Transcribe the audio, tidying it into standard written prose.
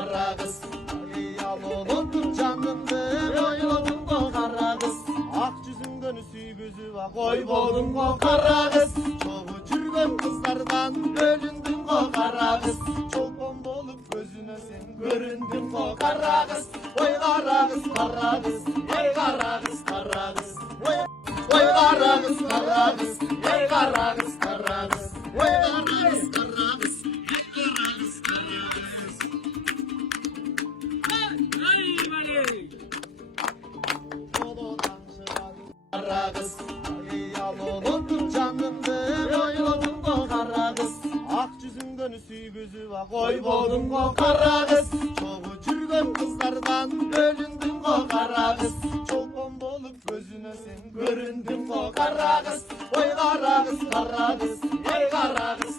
Kara kız, yalolundun canımdı, oyladın o kara kız. Ak yüzünden süygüzü var, koy boldun o kara kız. Çoğu çürgün kızlardan bölündün o kara kız. Çolpon bolup gözüne sen göründün o kara kız. Oy kara kız, kara kız, ey kara kız, kara kız. Oy kara kız, kara kız, ey kara kız, kara kız. Oy kara kız, kara kız, ey kara kız, kara kız. Kara kız, yalolundun canımdı, oyladın o kara kız. Ak yüzünden süygüzü var, koy boldun o kara kız. Çoğu çürgün kızlardan bölündün o kara kız. Çolpon bolup gözüne sen göründün o kara kız. Oy kara kız, kara kız, ey kara kız.